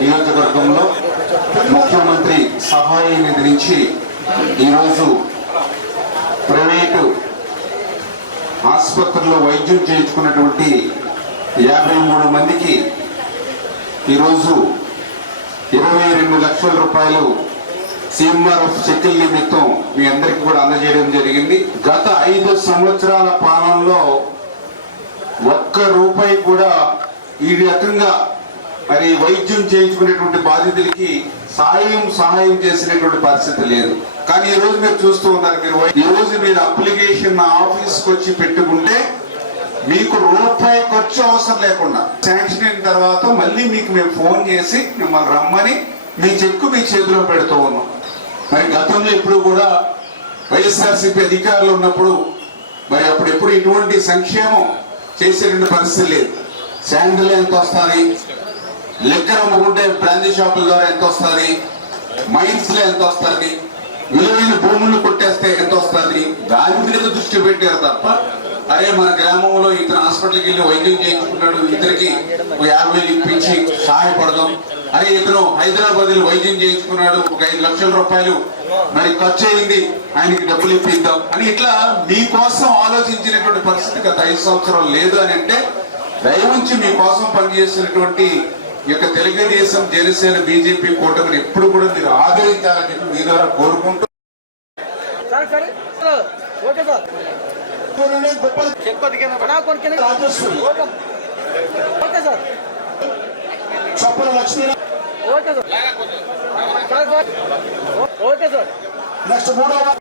నియోజకవర్గంలో ముఖ్యమంత్రి సహాయ నిధి నుంచి ఈరోజు ప్రైవేటు ఆసుపత్రుల్లో వైద్యం చేయించుకున్నటువంటి 53 మందికి ఈరోజు 22 లక్షల రూపాయలు CMRF చెక్కుల నిమిత్తం మీ అందరికీ కూడా అందజేయడం జరిగింది. గత 5 సంవత్సరాల పాలనలో ఒక్క రూపాయి కూడా ఈ రకంగా మరి వైద్యం చేయించుకునేటువంటి బాధితులకి సహాయం చేసినటువంటి పరిస్థితి లేదు. కానీ ఈ రోజు మీరు చూస్తూ ఉన్నారు, ఈ రోజు మీరు అప్లికేషన్ ఆఫీస్కి వచ్చి పెట్టుకుంటే మీకు రూపాయి ఖర్చు అవసరం లేకుండా శాంక్షన్ అయిన తర్వాత మళ్ళీ మీకు మేము ఫోన్ చేసి మిమ్మల్ని రమ్మని మీ చెక్కు మీ చేతిలో పెడుతూ ఉన్నాం. మరి గతంలో ఎప్పుడు కూడా వైఎస్ఆర్సీపీ అధికారులు ఉన్నప్పుడు మరి అప్పుడెప్పుడు ఇటువంటి సంక్షేమం చేసేటువంటి పరిస్థితి లేదు. శాండిల్ ఎంత వస్తుంది, లిక్కర్ అమ్ముకుంటే బ్రాందీ షాపుల ద్వారా ఎంత వస్తుంది, మైన్స్ లో ఎంత వస్తుంది, విలువైన భూములు కొట్టేస్తే ఎంత వస్తుంది, దాని మీద దృష్టి పెట్టారు తప్ప అరే మన గ్రామంలో ఇతను హాస్పిటల్కి వెళ్ళి వైద్యం చేయించుకున్నాడు, ఇతనికి 50,000 ఇప్పించి సహాయపడదాం, అరే ఇతను హైదరాబాద్ లో వైద్యం చేయించుకున్నాడు, ఒక 5 లక్షల రూపాయలు మరి ఖర్చు అయింది, ఆయనకి డబ్బులు ఇప్పిద్దాం అని ఇట్లా మీకోసం ఆలోచించినటువంటి పరిస్థితి గత 5 సంవత్సరాలు లేదు అని అంటే దయవుంచి మీకోసం పనిచేసినటువంటి ఈ యొక్క తెలుగుదేశం, జనసేన, బీజేపీ కూటమిని ఎప్పుడు కూడా మీరు ఆదరించాలని చెప్పి మీ ద్వారా కోరుకుంటూ నెక్స్ట్ 3వ